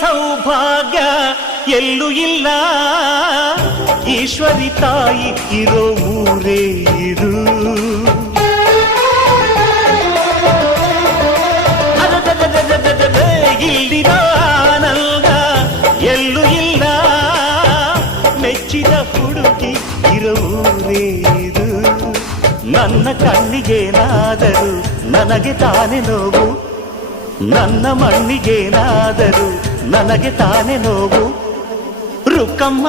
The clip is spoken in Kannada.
ಸೌಭಾಗ್ಯ ಎಲ್ಲೂ ಇಲ್ಲ. ಈಶ್ವರಿ ತಾಯಿ ಇರೋ ಊರೇ ಇದು. ಇಲ್ಲಿನ ಆನಂದ ಎಲ್ಲೂ ಇಲ್ಲ. ಮೆಚ್ಚಿದ ಹುಡುಗಿ ಇರೋ ಊರೇ ಇದು. ನನ್ನ ಕಣ್ಣಿಗೇನಾದರೂ ನನಗೆ ತಾನೇ ನೋವು, ನನ್ನ ಮಣ್ಣಿಗೇನಾದರೂ ನನಗೆ ತಾನೇ ನೋವು. ರುಕ್ಕಮ್ಮ